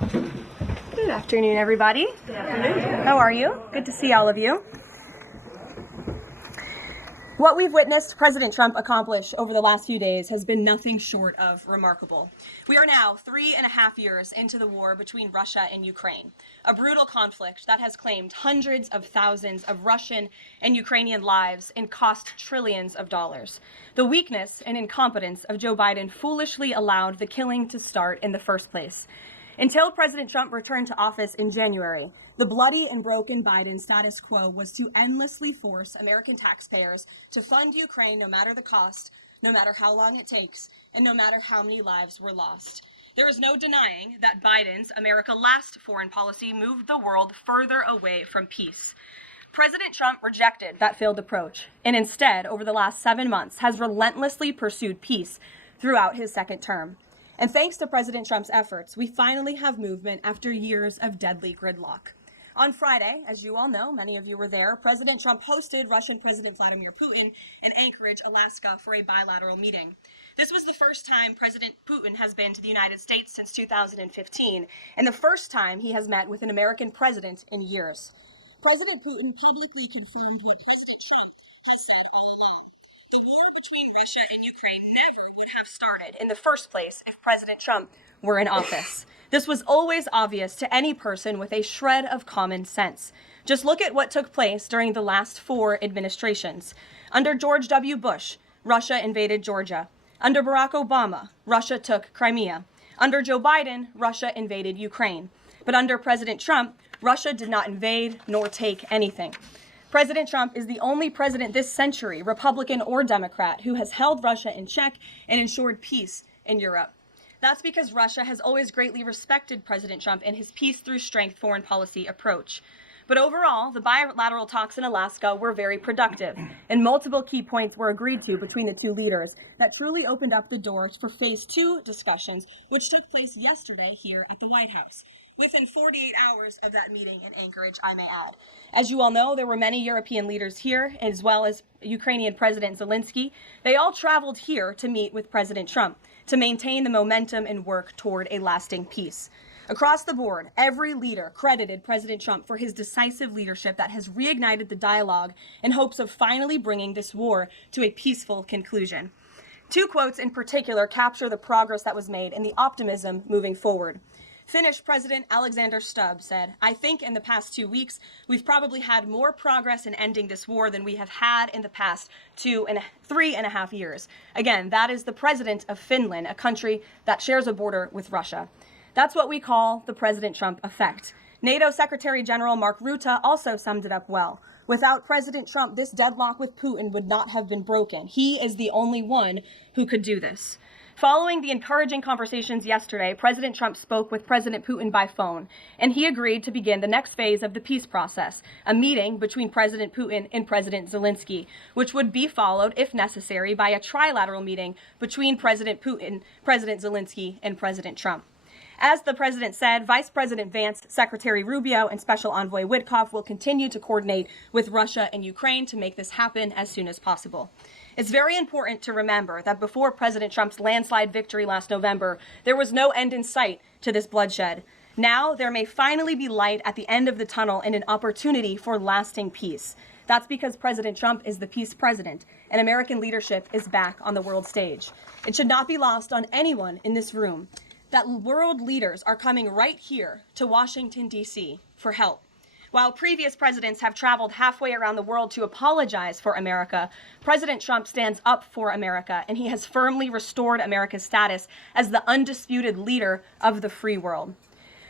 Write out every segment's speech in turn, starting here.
Good afternoon, everybody. Good afternoon. How are you? Good to see all of you. What we've witnessed President Trump accomplish over the last few days has been nothing short of remarkable. We are now 3.5 years into the war between Russia and Ukraine, a brutal conflict that has claimed hundreds of thousands of Russian and Ukrainian lives and cost trillions of dollars. The weakness and incompetence of Joe Biden foolishly allowed the killing to start in the first place. Until President Trump returned to office in January, the bloody and broken Biden status quo was to endlessly force American taxpayers to fund Ukraine no matter the cost, no matter how long it takes, and no matter how many lives were lost. There is no denying that Biden's America Last foreign policy moved the world further away from peace. President Trump rejected that failed approach, and instead, over the last 7 months, has relentlessly pursued peace throughout his second term. And thanks to President Trump's efforts, we finally have movement after years of deadly gridlock. On Friday, as you all know, many of you were there, President Trump hosted Russian President Vladimir Putin in Anchorage, Alaska, for a bilateral meeting. This was the first time President Putin has been to the United States since 2015, and the first time he has met with an American president in years. President Putin publicly confirmed what President Trump has said all along. The war between Russia and Ukraine never would have started in the first place if President Trump were in office. This was always obvious to any person with a shred of common sense. Just look at what took place during the last 4 administrations. Under George W. Bush, Russia invaded Georgia. Under Barack Obama, Russia took Crimea. Under Joe Biden, Russia invaded Ukraine. But under President Trump, Russia did not invade nor take anything. President Trump is the only president this century, Republican or Democrat, who has held Russia in check and ensured peace in Europe. That's because Russia has always greatly respected President Trump and his peace through strength foreign policy approach. But overall, the bilateral talks in Alaska were very productive, and multiple key points were agreed to between the two leaders that truly opened up the doors for Phase 2 discussions, which took place yesterday here at the White House. Within 48 hours of that meeting in Anchorage, I may add. As you all know, there were many European leaders here, as well as Ukrainian President Zelenskyy. They all traveled here to meet with President Trump to maintain the momentum and work toward a lasting peace. Across the board, every leader credited President Trump for his decisive leadership that has reignited the dialogue in hopes of finally bringing this war to a peaceful conclusion. 2 quotes in particular capture the progress that was made and the optimism moving forward. Finnish President Alexander Stubb said, "I think in the past 2 weeks, we've probably had more progress in ending this war than we have had in the past 3.5 years. Again, that is the president of Finland, a country that shares a border with Russia. That's what we call the President Trump effect. NATO Secretary General Mark Rutte also summed it up well. Without President Trump, this deadlock with Putin would not have been broken. He is the only one who could do this." Following the encouraging conversations yesterday, President Trump spoke with President Putin by phone, and he agreed to begin the next phase of the peace process, a meeting between President Putin and President Zelenskyy, which would be followed, if necessary, by a trilateral meeting between President Putin, President Zelenskyy, and President Trump. As the president said, Vice President Vance, Secretary Rubio, and Special Envoy Witkoff will continue to coordinate with Russia and Ukraine to make this happen as soon as possible. It's very important to remember that before President Trump's landslide victory last November, there was no end in sight to this bloodshed. Now, there may finally be light at the end of the tunnel and an opportunity for lasting peace. That's because President Trump is the peace president, and American leadership is back on the world stage. It should not be lost on anyone in this room that world leaders are coming right here to Washington, D.C. for help. While previous presidents have traveled halfway around the world to apologize for America, President Trump stands up for America, and he has firmly restored America's status as the undisputed leader of the free world.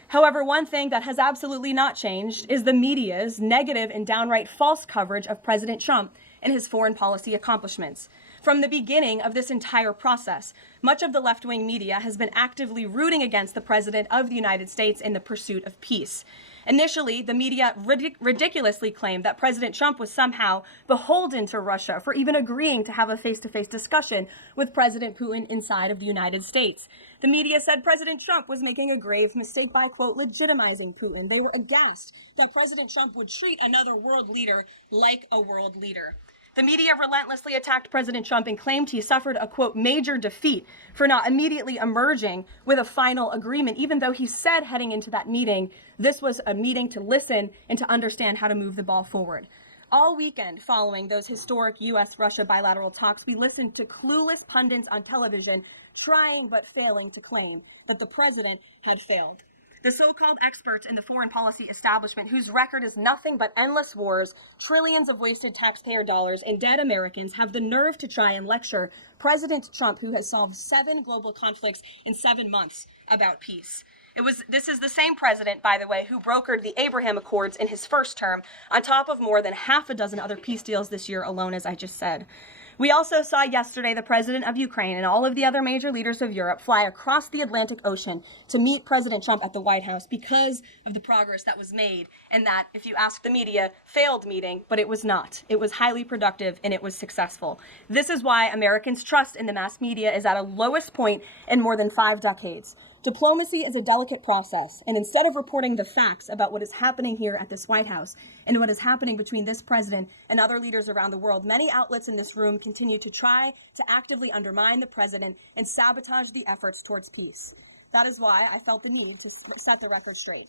However, one thing that has absolutely not changed is the media's negative and downright false coverage of President Trump and his foreign policy accomplishments. From the beginning of this entire process, much of the left-wing media has been actively rooting against the President of the United States in the pursuit of peace. Initially, the media ridiculously claimed that President Trump was somehow beholden to Russia for even agreeing to have a face-to-face discussion with President Putin inside of the United States. The media said President Trump was making a grave mistake by, quote, legitimizing Putin. They were aghast that President Trump would treat another world leader like a world leader. The media relentlessly attacked President Trump and claimed he suffered a, quote, major defeat for not immediately emerging with a final agreement, even though he said heading into that meeting, this was a meeting to listen and to understand how to move the ball forward. All weekend following those historic U.S.-Russia bilateral talks, we listened to clueless pundits on television trying but failing to claim that the president had failed. The so-called experts in the foreign policy establishment, whose record is nothing but endless wars, trillions of wasted taxpayer dollars, and dead Americans, have the nerve to try and lecture President Trump, who has solved 7 global conflicts in 7 months, about peace. This is the same president, by the way, who brokered the Abraham Accords in his first term, on top of more than half a dozen other peace deals this year alone, as I just said. We also saw yesterday the president of Ukraine and all of the other major leaders of Europe fly across the Atlantic Ocean to meet President Trump at the White House because of the progress that was made, and that, if you ask the media, failed meeting, but it was not. It was highly productive and it was successful. This is why Americans' trust in the mass media is at a lowest point in more than 5 decades. Diplomacy is a delicate process, and instead of reporting the facts about what is happening here at this White House and what is happening between this president and other leaders around the world, many outlets in this room continue to try to actively undermine the president and sabotage the efforts towards peace. That is why I felt the need to set the record straight.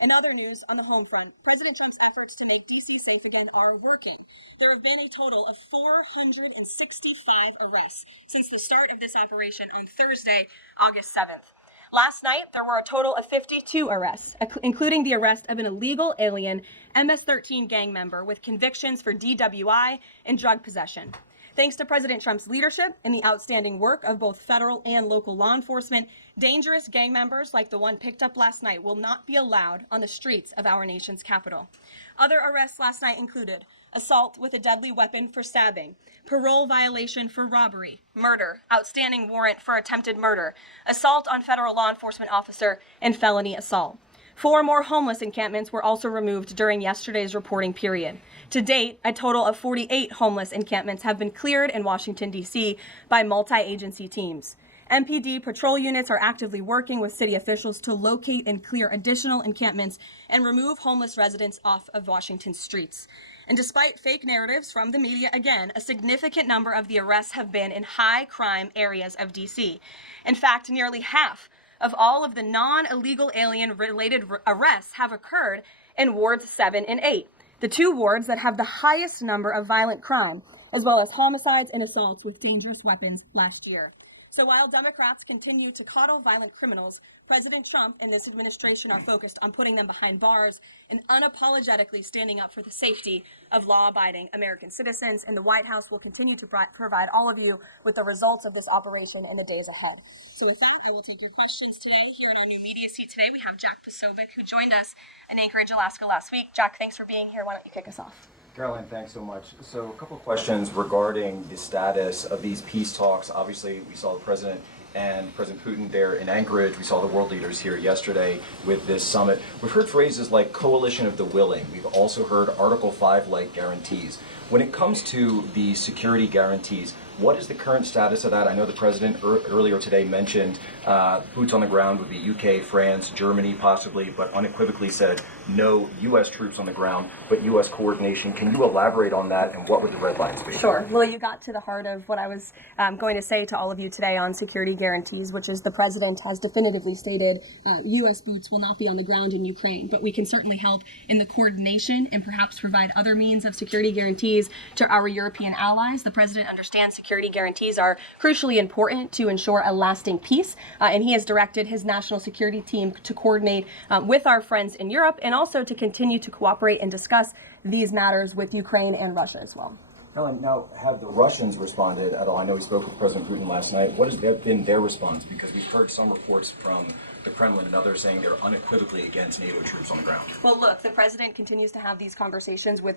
In other news on the home front, President Trump's efforts to make D.C. safe again are working. There have been a total of 465 arrests since the start of this operation on Thursday, August 7th. Last night, there were a total of 52 arrests, including the arrest of an illegal alien MS-13 gang member with convictions for DWI and drug possession. Thanks to President Trump's leadership and the outstanding work of both federal and local law enforcement, dangerous gang members like the one picked up last night will not be allowed on the streets of our nation's capital. Other arrests last night included assault with a deadly weapon for stabbing, parole violation for robbery, murder, outstanding warrant for attempted murder, assault on federal law enforcement officer, and felony assault. 4 more homeless encampments were also removed during yesterday's reporting period. To date, a total of 48 homeless encampments have been cleared in Washington, D.C. by multi-agency teams. MPD patrol units are actively working with city officials to locate and clear additional encampments and remove homeless residents off of Washington's streets. And despite fake narratives from the media, again, a significant number of the arrests have been in high-crime areas of D.C. In fact, nearly half of all of the non-illegal alien-related arrests have occurred in wards 7 and 8, the 2 wards that have the highest number of violent crime, as well as homicides and assaults with dangerous weapons last year. So while Democrats continue to coddle violent criminals, President Trump and this administration are focused on putting them behind bars and unapologetically standing up for the safety of law-abiding American citizens, and the White House will continue to provide all of you with the results of this operation in the days ahead. So with that, I will take your questions today. Here in our new media seat today, we have Jack Posobiec, who joined us in Anchorage, Alaska last week. Jack, thanks for being here. Why don't you kick us off? Caroline, thanks so much. So a couple of questions regarding the status of these peace talks. Obviously, we saw the president and President Putin there in Anchorage. We saw the world leaders here yesterday with this summit. We've heard phrases like coalition of the willing. We've also heard Article 5-like guarantees. When it comes to the security guarantees, what is the current status of that? I know the president earlier today mentioned boots on the ground would be UK, France, Germany possibly, but unequivocally said no U.S. troops on the ground, but U.S. coordination. Can you elaborate on that, and what would the red lines be? Sure. Well, you got to the heart of what I was going to say to all of you today on security guarantees, which is the president has definitively stated U.S. boots will not be on the ground in Ukraine, but we can certainly help in the coordination and perhaps provide other means of security guarantees to our European allies. The president understands security guarantees are crucially important to ensure a lasting peace, and he has directed his national security team to coordinate with our friends in Europe and also to continue to cooperate and discuss these matters with Ukraine and Russia as well. Caroline, now, have the Russians responded at all? I know we spoke with President Putin last night. What has been their response? Because we've heard some reports from the Kremlin and others saying they're unequivocally against NATO troops on the ground. Well, look, the president continues to have these conversations with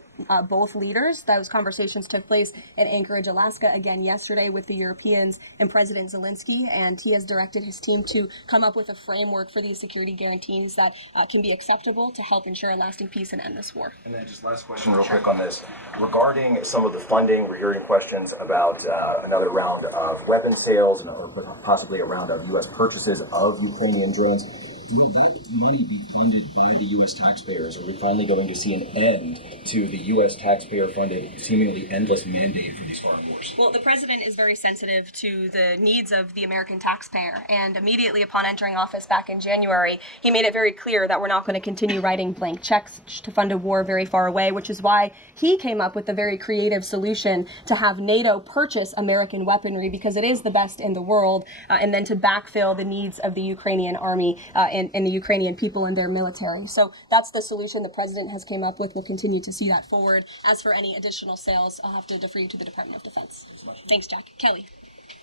both leaders. Those conversations took place in Anchorage, Alaska, again yesterday with the Europeans and President Zelenskyy, and he has directed his team to come up with a framework for these security guarantees that can be acceptable to help ensure a lasting peace and end this war. And then just last question real quick on this. Regarding some of the funding, we're hearing questions about another round of weapon sales and or possibly a round of U.S. purchases of Ukrainian drones. will that money be funded by the U.S. taxpayers? Are we finally going to see an end to the U.S. taxpayer-funded, seemingly endless mandate for these foreign wars? Well, the president is very sensitive to the needs of the American taxpayer, and immediately upon entering office back in January, he made it very clear that we're not going to continue writing blank checks to fund a war very far away, which is why he came up with the very creative solution to have NATO purchase American weaponry because it is the best in the world, and then to backfill the needs of the Ukrainian army and the Ukrainian people and their military. So that's the solution the president has came up with. We'll continue to see that forward. As for any additional sales, I'll have to defer you to the Department of Defense. Thanks, Jack. Kelly.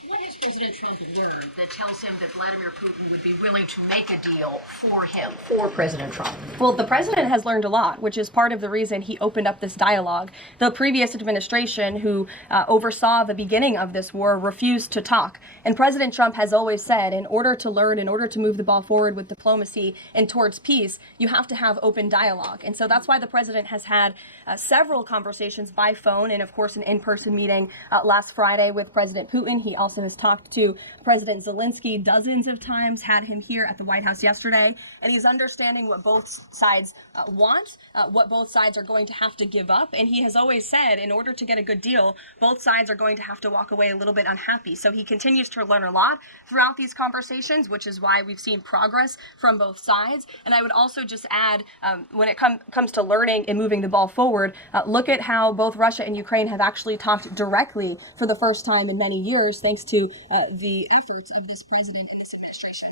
What has President Trump learned that tells him that Vladimir Putin would be willing to make a deal for him, for President Trump? Well, the president has learned a lot, which is part of the reason he opened up this dialogue. The previous administration, who oversaw the beginning of this war, refused to talk. And President Trump has always said, in order to learn, in order to move the ball forward with diplomacy and towards peace, you have to have open dialogue. And so that's why the president has had several conversations by phone and, of course, an in-person meeting last Friday with President Putin. He also has talked to President Zelenskyy dozens of times, had him here at the White House yesterday, and he's understanding what both sides want, what both sides are going to have to give up. And he has always said, in order to get a good deal, both sides are going to have to walk away a little bit unhappy. So he continues to learn a lot throughout these conversations, which is why we've seen progress from both sides. And I would also just add, when it comes to learning and moving the ball forward, look at how both Russia and Ukraine have actually talked directly for the first time in many years, thanks to the efforts of this president and this administration.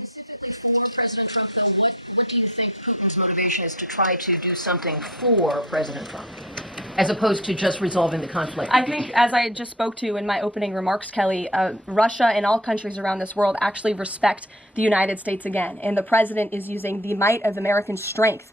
For President Trump, though, what do you think Putin's motivation is to try to do something for President Trump, as opposed to just resolving the conflict? I think, as I just spoke to in my opening remarks, Kelly, Russia and all countries around this world actually respect the United States again. And the president is using the might of American strength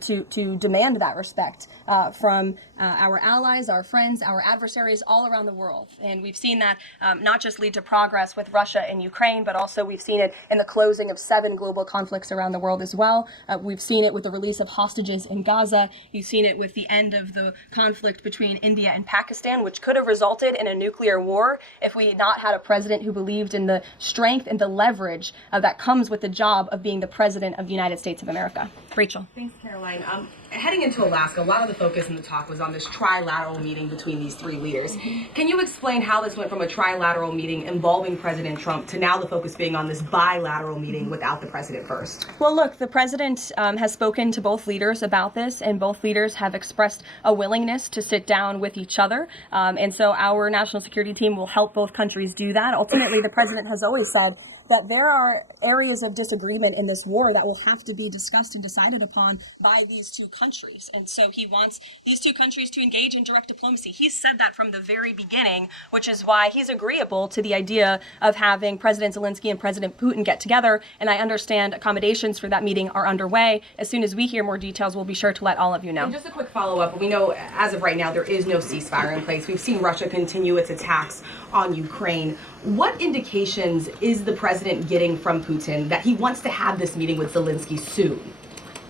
to demand that respect from our allies, our friends, our adversaries all around the world. And we've seen that not just lead to progress with Russia and Ukraine, but also we've seen it in the closing of 7 global conflicts around the world as well. We've seen it with the release of hostages in Gaza. You've seen it with the end of the conflict between India and Pakistan, which could have resulted in a nuclear war if we had not had a president who believed in the strength and the leverage that comes with the job of being the president of the United States of America. Rachel. Thanks, Caroline. Heading into Alaska, a lot of the focus in the talk was on this trilateral meeting between these 3 leaders. Can you explain how this went from a trilateral meeting involving President Trump to now the focus being on this bilateral meeting without the president first? Well, look, the president has spoken to both leaders about this, and both leaders have expressed a willingness to sit down with each other. And so our national security team will help both countries do that. Ultimately, the president has always said that there are areas of disagreement in this war that will have to be discussed and decided upon by these 2 countries. And so he wants these 2 countries to engage in direct diplomacy. He's said that from the very beginning, which is why he's agreeable to the idea of having President Zelenskyy and President Putin get together. And I understand accommodations for that meeting are underway. As soon as we hear more details, we'll be sure to let all of you know. And just a quick follow-up. We know as of right now, there is no ceasefire in place. We've seen Russia continue its attacks on Ukraine. What indications is the president getting from Putin that he wants to have this meeting with Zelenskyy soon?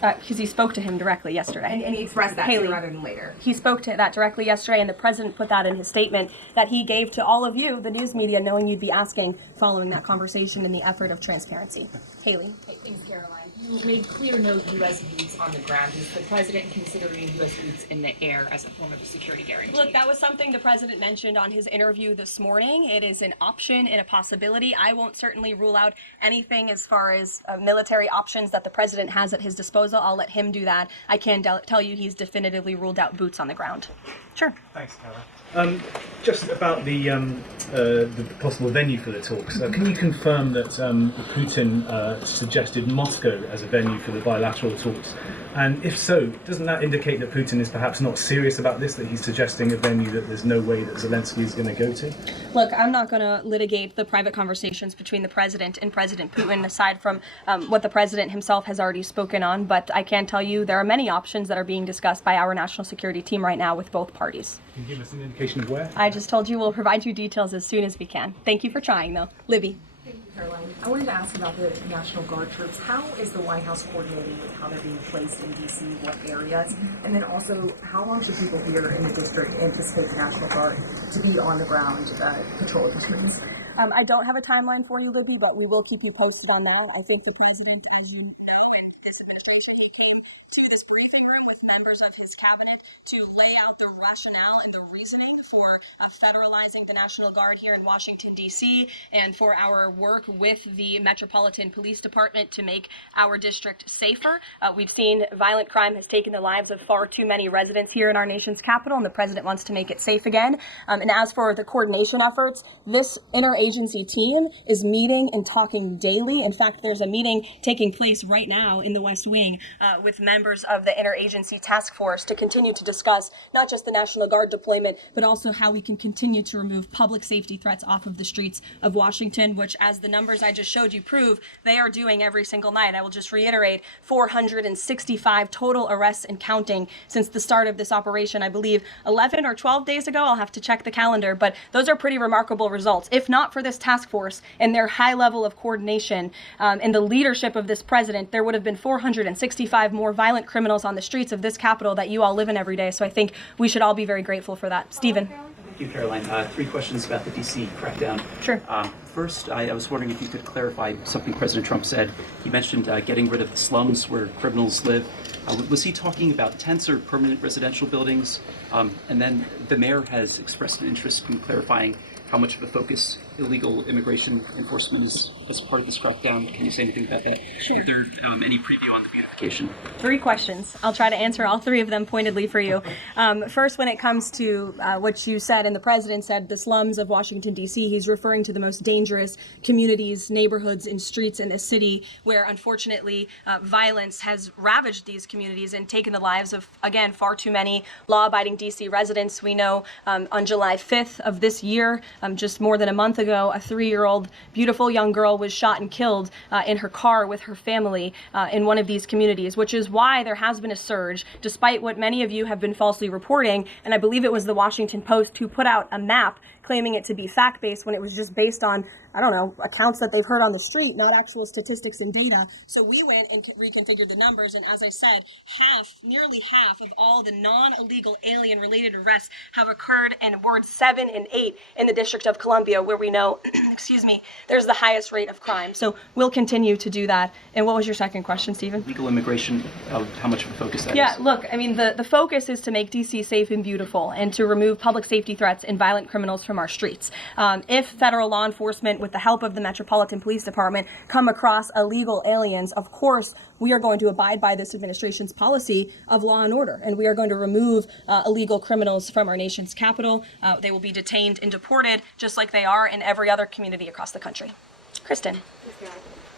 Because he spoke to him directly yesterday. And he expressed that Haley, sooner rather than later. He spoke to that directly yesterday, and the president put that in his statement that he gave to all of you, the news media, knowing you'd be asking following that conversation in the effort of transparency. Haley. Hey, thanks, Caroline. You made clear no U.S. boots on the ground. Is the president considering U.S. boots in the air as a form of a security guarantee? Look, that was something the president mentioned on his interview this morning. It is an option and a possibility. I won't certainly rule out anything as far as military options that the president has at his disposal. I'll let him do that. I can tell you he's definitively ruled out boots on the ground. Sure. Thanks, Caroline. Just about the possible venue for the talks. Can you confirm that Putin suggested Moscow as a venue for the bilateral talks? And if so, doesn't that indicate that Putin is perhaps not serious about this, that he's suggesting a venue that there's no way that Zelenskyy is going to go to? Look, I'm not going to litigate the private conversations between the president and President Putin, aside from what the president himself has already spoken on. But I can tell you there are many options that are being discussed by our national security team right now with both parties. Can you give us an indication of where? I just told you we'll provide you details as soon as we can. Thank you for trying, though. Libby. Thank you, Caroline. I wanted to ask about the National Guard troops. How is the White House coordinating with how they're being placed in D.C., what areas? And then also, how long should people here in the district anticipate the National Guard to be on the ground patrolling the streets? I don't have a timeline for you, Libby, but we will keep you posted on that. I think the president, as you know, in his administration, he came to this briefing room with members of his cabinet to lay out the rationale and the reasoning for federalizing the National Guard here in Washington, D.C., and for our work with the Metropolitan Police Department to make our district safer. We've seen violent crime has taken the lives of far too many residents here in our nation's capital, and the president wants to make it safe again. And as for the coordination efforts, this interagency team is meeting and talking daily. In fact, there's a meeting taking place right now in the West Wing with members of the interagency task force to continue to discuss not just the National Guard deployment, but also how we can continue to remove public safety threats off of the streets of Washington, which, as the numbers I just showed you prove, they are doing every single night. I will just reiterate, 465 total arrests and counting since the start of this operation. I believe 11 or 12 days ago. I'll have to check the calendar, but those are pretty remarkable results. If not for this task force and their high level of coordination and the leadership of this president, there would have been 465 more violent criminals on the streets of this capital that you all live in every day. So I think we should all be very grateful for that. Stephen. Thank you, Caroline. 3 questions about the D.C. crackdown. Sure. First, I was wondering if you could clarify something President Trump said. He mentioned getting rid of the slums where criminals live. Was he talking about tents or permanent residential buildings? And then the mayor has expressed an interest in clarifying how much of a focus illegal immigration enforcement is as part of this crackdown. Can you say anything about that? Sure. Is there any preview on the beautification? 3 questions. I'll try to answer all 3 of them pointedly for you. First, when it comes to what you said and the president said, the slums of Washington, D.C., he's referring to the most dangerous communities, neighborhoods, and streets in this city where, unfortunately, violence has ravaged these communities and taken the lives of, again, far too many law-abiding D.C. residents. We know on July 5th of this year, just more than a month ago, a 3-year-old beautiful young girl was shot and killed in her car with her family in one of these communities, which is why there has been a surge, despite what many of you have been falsely reporting. And I believe it was the Washington Post who put out a map claiming it to be fact-based when it was just based on, I don't know, accounts that they've heard on the street, not actual statistics and data. So we went and reconfigured the numbers, and as I said, nearly half of all the non-illegal alien-related arrests have occurred in wards 7 and 8 in the District of Columbia, where we know, excuse me, there's the highest rate of crime. So we'll continue to do that. And what was your second question, Stephen? Legal immigration, how much of a focus that is? Yeah, look, I mean, the focus is to make D.C. safe and beautiful and to remove public safety threats and violent criminals from our streets. If federal law enforcement, with the help of the Metropolitan Police Department, come across illegal aliens, of course, we are going to abide by this administration's policy of law and order, and we are going to remove illegal criminals from our nation's capital. They will be detained and deported just like they are in every other community across the country. Kristen.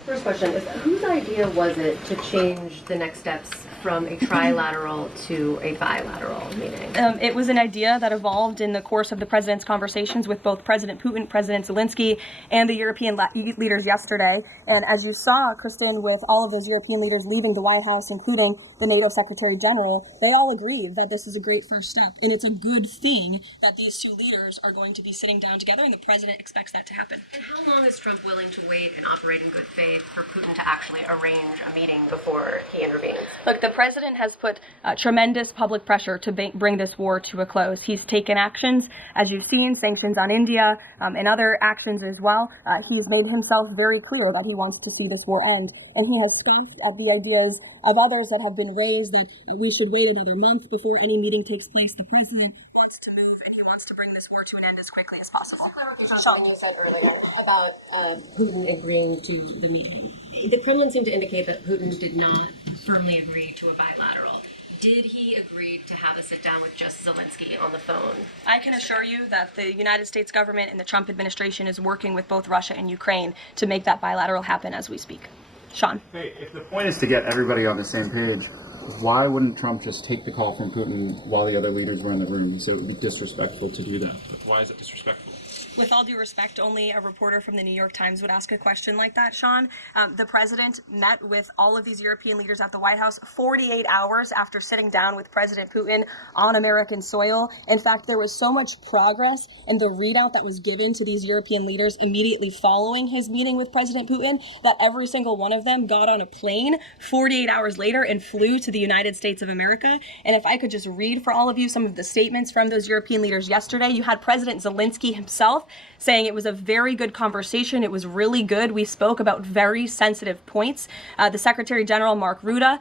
First question is, whose idea was it to change the next steps from a trilateral to a bilateral meeting? It was an idea that evolved in the course of the president's conversations with both President Putin, President Zelenskyy, and the European leaders yesterday. And as you saw, Kristen, with all of those European leaders leaving the White House, including the NATO Secretary General, they all agreed that this is a great first step. And it's a good thing that these 2 leaders are going to be sitting down together, and the president expects that to happen. And how long is Trump willing to wait and operate in good faith for Putin to actually arrange a meeting before he intervenes? Look, the president has put tremendous public pressure to bring this war to a close. He's taken actions, as you've seen, sanctions on India and other actions as well. He's made himself very clear that he wants to see this war end. And he has scoffed at the ideas of others that have been raised that we should wait another month before any meeting takes place. The president wants to move, and he wants to bring this war to an end as quickly as possible. Something you said earlier about Putin agreeing to the meeting. The Kremlin seemed to indicate that Putin did not firmly agree to a bilateral. Did he agree to have a sit down with just Zelenskyy on the phone? I can assure you that the United States government and the Trump administration is working with both Russia and Ukraine to make that bilateral happen as we speak. Sean. Hey, if the point is to get everybody on the same page, why wouldn't Trump just take the call from Putin while the other leaders were in the room? So it would be disrespectful to do that. But why is it disrespectful? With all due respect, only a reporter from the New York Times would ask a question like that, Sean. The president met with all of these European leaders at the White House 48 hours after sitting down with President Putin on American soil. In fact, there was so much progress in the readout that was given to these European leaders immediately following his meeting with President Putin that every single one of them got on a plane 48 hours later and flew to the United States of America. And if I could just read for all of you some of the statements from those European leaders yesterday, you had President Zelenskyy himself himself, saying it was a very good conversation. It was really good. We spoke about very sensitive points. The Secretary General, Mark Rutte,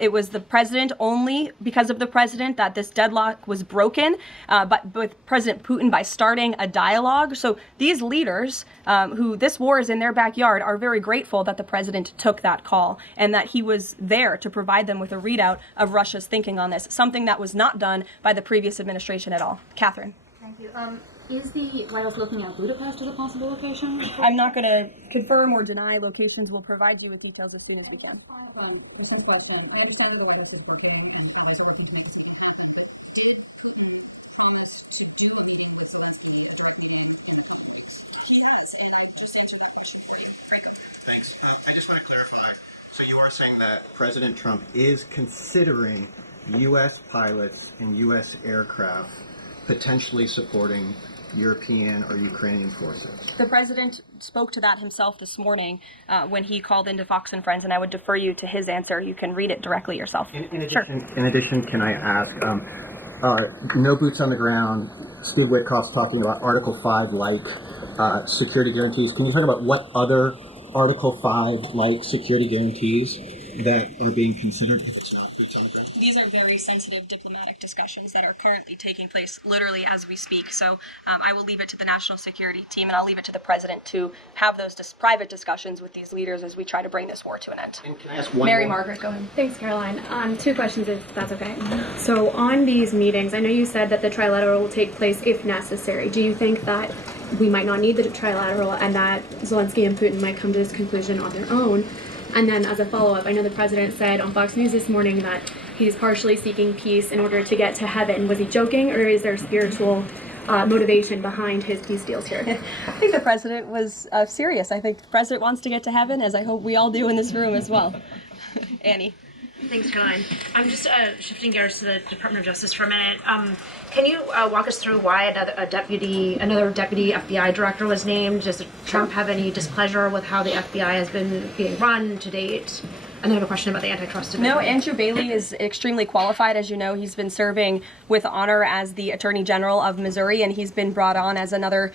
it was the president, only because of the president, that this deadlock was broken, but with President Putin by starting a dialogue. So these leaders, who this war is in their backyard, are very grateful that the president took that call and that he was there to provide them with a readout of Russia's thinking on this, something that was not done by the previous administration at all. Catherine. Thank you. Is the White House looking at Budapest as a possible location? I'm not going to confirm or deny locations. We'll provide you with details as soon as we can. The second question, I understand that the White House is working and Congress are working to make this happen. Did Putin promise to do anything with Zelenskyy after the meeting? He has, and I'll just answer that question for you. Franco. Thanks. I just want to clarify. So you are saying that President Trump is considering U.S. pilots and U.S. aircraft potentially supporting European or Ukrainian forces? The president spoke to that himself this morning when he called into Fox and Friends, and I would defer you to his answer. You can read it directly yourself. In addition, can I ask, no boots on the ground, Steve Witkoff's talking about Article 5-like security guarantees. Can you talk about what other Article 5-like security guarantees that are being considered if it's not boots on the ground? These are very sensitive diplomatic discussions that are currently taking place literally as we speak. So I will leave it to the national security team, and I'll leave it to the president to have those private discussions with these leaders as we try to bring this war to an end. And can I ask one Mary more? Margaret, go ahead. Thanks, Caroline. Two questions, if that's okay. So on these meetings, I know you said that the trilateral will take place if necessary. Do you think that we might not need the trilateral and that Zelenskyy and Putin might come to this conclusion on their own? And then as a follow-up, I know the president said on Fox News this morning that he's partially seeking peace in order to get to heaven. Was he joking, or is there spiritual motivation behind his peace deals here? I think the president was serious. I think the president wants to get to heaven, as I hope we all do in this room as well. Annie. Thanks, Caroline. I'm just shifting gears to the Department of Justice for a minute. Can you walk us through why another deputy FBI director was named? Does Trump have any displeasure with how the FBI has been being run to date? And then I have a question about the antitrust division. No, Andrew Bailey is extremely qualified. As you know, he's been serving with honor as the Attorney General of Missouri, and he's been brought on as another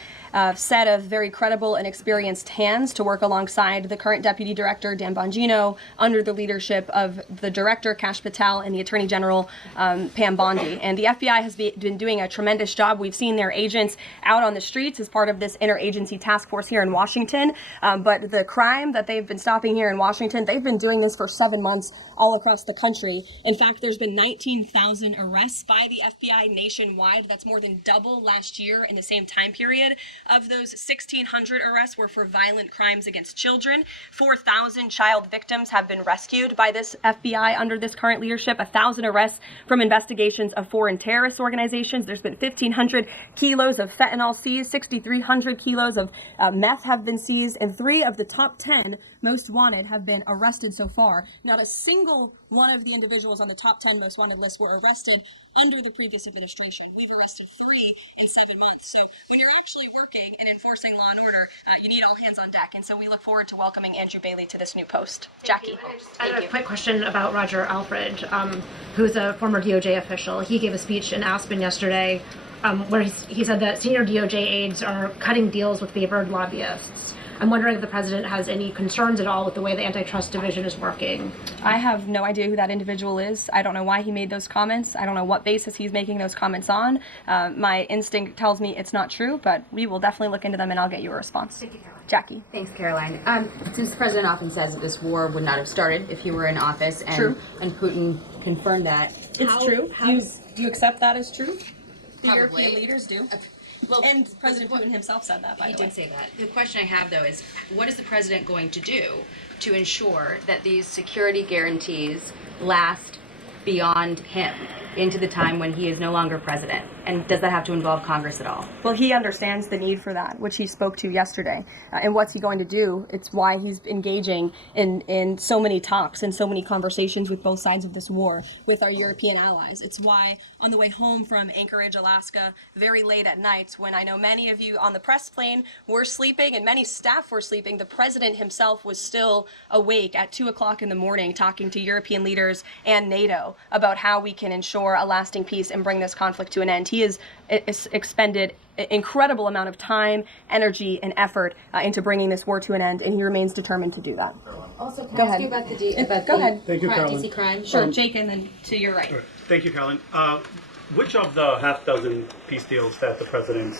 set of very credible and experienced hands to work alongside the current Deputy Director, Dan Bongino, under the leadership of the Director, Kash Patel, and the Attorney General, Pam Bondi. And the FBI has been doing a tremendous job. We've seen their agents out on the streets as part of this interagency task force here in Washington. But the crime that they've been stopping here in Washington, they've been doing this for 7 months all across the country. In fact, there's been 19,000 arrests by the FBI nationwide. That's more than double last year in the same time period. Of those, 1,600 arrests were for violent crimes against children. 4,000 child victims have been rescued by this FBI under this current leadership. 1,000 arrests from investigations of foreign terrorist organizations. There's been 1,500 kilos of fentanyl seized. 6,300 kilos of meth have been seized. And 3 of the top 10 most wanted have been arrested so far. Not a single one of the individuals on the top 10 most wanted list were arrested under the previous administration. We've arrested 3 in 7 months. So when you're actually working and enforcing law and order, you need all hands on deck. And so we look forward to welcoming Andrew Bailey to this new post. Jackie. I have a quick question about Roger Alfred, who's a former DOJ official. He gave a speech in Aspen yesterday where he said that senior DOJ aides are cutting deals with favored lobbyists. I'm wondering if the president has any concerns at all with the way the antitrust division is working. I have no idea who that individual is. I don't know why he made those comments. I don't know what basis he's making those comments on. My instinct tells me it's not true, but we will definitely look into them and I'll get you a response. Thank you, Caroline. Jackie. Thanks, Caroline. Since the president often says that this war would not have started if he were in office, and Putin confirmed that. It's true. Do you accept that as true? The Probably. European leaders do. Well, and President Putin himself said that, by the way. He did say that. The question I have, though, is what is the president going to do to ensure that these security guarantees last beyond him into the time when he is no longer president? And does that have to involve Congress at all? Well, he understands the need for that, which he spoke to yesterday. And what's he going to do? It's why he's engaging in so many talks and so many conversations with both sides of this war with our European allies. It's why on the way home from Anchorage, Alaska, very late at night, when I know many of you on the press plane were sleeping and many staff were sleeping, the president himself was still awake at 2 o'clock in the morning talking to European leaders and NATO about how we can ensure a lasting peace and bring this conflict to an end. He has expended an incredible amount of time, energy, and effort into bringing this war to an end, and he remains determined to do that. Also, can Go I ask ahead. you about the Go ahead. Thank you, Caroline. DC crime? Sure, Jake, and then to your right. Thank you, Caroline. Which of the half dozen peace deals that the president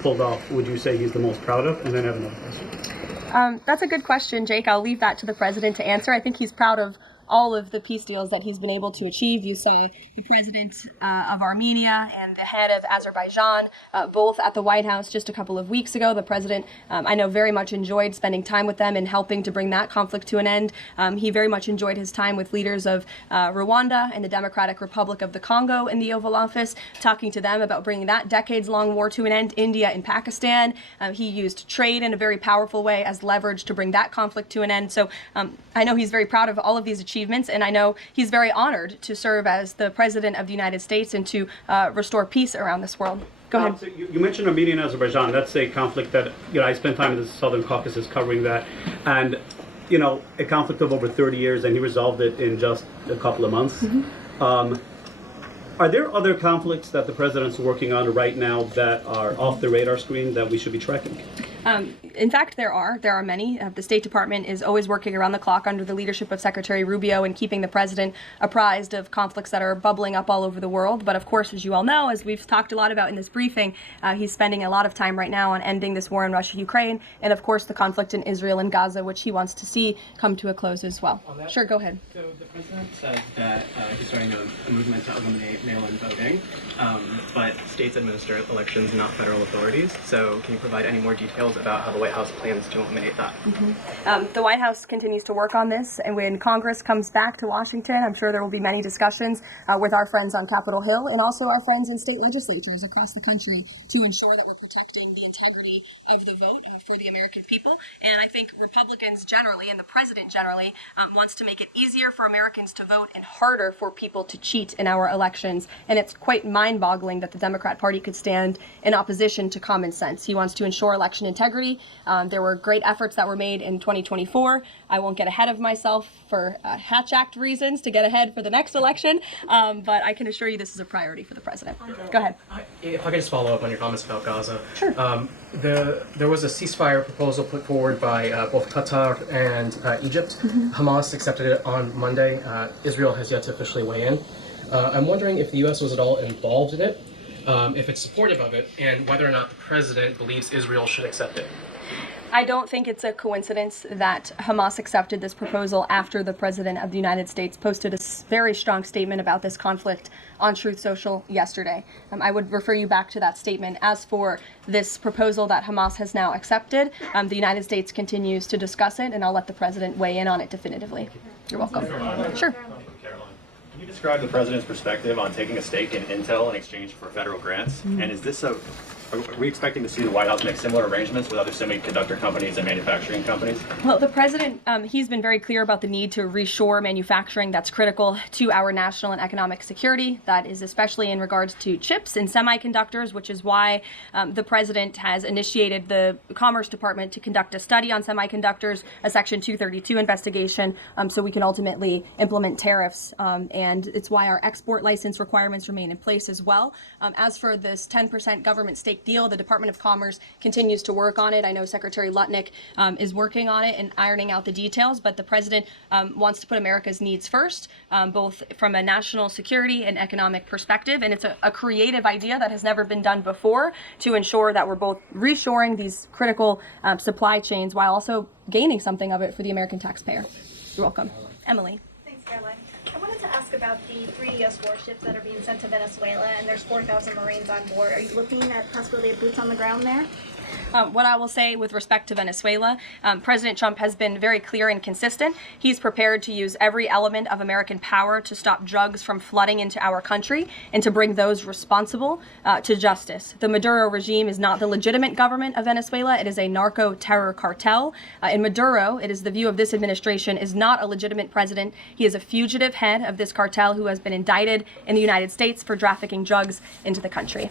pulled off would you say he's the most proud of? And then I have another question. That's a good question, Jake. I'll leave that to the president to answer. I think he's proud of all of the peace deals that he's been able to achieve. You saw the president of Armenia and the head of Azerbaijan, both at the White House just a couple of weeks ago. The president, I know, very much enjoyed spending time with them and helping to bring that conflict to an end. He very much enjoyed his time with leaders of Rwanda and the Democratic Republic of the Congo in the Oval Office, talking to them about bringing that decades-long war to an end. India and Pakistan. He used trade in a very powerful way as leverage to bring that conflict to an end. So I know he's very proud of all of these achievements, and I know he's very honored to serve as the President of the United States and to restore peace around this world. Go ahead. So you mentioned Armenia and Azerbaijan. That's a conflict that, I spent time in the Southern Caucasus covering that. And, a conflict of over 30 years, and he resolved it in just a couple of months. Are there other conflicts that the president's working on right now that are off the radar screen that we should be tracking? In fact, there are many. The State Department is always working around the clock under the leadership of Secretary Rubio and keeping the president apprised of conflicts that are bubbling up all over the world. But of course, as you all know, as we've talked a lot about in this briefing, he's spending a lot of time right now on ending this war in Russia-Ukraine, and of course the conflict in Israel and Gaza, which he wants to see come to a close as well. Sure, go ahead. So the president said that he's starting a movement to eliminate mail-in voting, but states administer elections, not federal authorities. So can you provide any more details about how the White House plans to eliminate that? The White House continues to work on this, and when Congress comes back to Washington, I'm sure there will be many discussions with our friends on Capitol Hill and also our friends in state legislatures across the country to ensure that we're protecting the integrity of the vote for the American people. And I think Republicans generally, and the president generally, wants to make it easier for Americans to vote and harder for people to cheat in our elections. And it's quite mind-boggling that the Democrat Party could stand in opposition to common sense. He wants to ensure election integrity. There were great efforts that were made in 2024. I won't get ahead of myself for Hatch Act reasons to get ahead for the next election, but I can assure you this is a priority for the president. Go ahead. If I could just follow up on your comments about Gaza. Sure. There was a ceasefire proposal put forward by both Qatar and Egypt. Hamas accepted it on Monday. Israel has yet to officially weigh in. I'm wondering if the U.S. was at all involved in it, if it's supportive of it, and whether or not the president believes Israel should accept it. I don't think it's a coincidence that Hamas accepted this proposal after the President of the United States posted a very strong statement about this conflict on Truth Social yesterday. I would refer you back to that statement. As for this proposal that Hamas has now accepted, the United States continues to discuss it, and I'll let the President weigh in on it definitively. You're welcome. Sure. Can you describe the president's perspective on taking a stake in Intel in exchange for federal grants? And is this are we expecting to see the White House make similar arrangements with other semiconductor companies and manufacturing companies? Well, the president, he's been very clear about the need to reshore manufacturing that's critical to our national and economic security. That is especially in regards to chips and semiconductors, which is why the president has initiated the Commerce Department to conduct a study on semiconductors, a Section 232 investigation, so we can ultimately implement tariffs. And it's why our export license requirements remain in place as well. As for this 10% government stake deal, the Department of Commerce continues to work on it. I know Secretary Lutnick is working on it and ironing out the details, but the president wants to put America's needs first, both from a national security and economic perspective. And it's a creative idea that has never been done before to ensure that we're both reshoring these critical supply chains while also gaining something of it for the American taxpayer. You're welcome. Emily. Thanks, Caroline. I wanted to ask about the 3 U.S. warships that are being sent to Venezuela, and there's 4,000 Marines on board. Are you looking at possibility of boots on the ground there? What I will say with respect to Venezuela, President Trump has been very clear and consistent. He's prepared to use every element of American power to stop drugs from flooding into our country and to bring those responsible to justice. The Maduro regime is not the legitimate government of Venezuela. It is a narco-terror cartel. In Maduro, it is the view of this administration, is not a legitimate president. He is a fugitive head of this cartel who has been indicted in the United States for trafficking drugs into the country.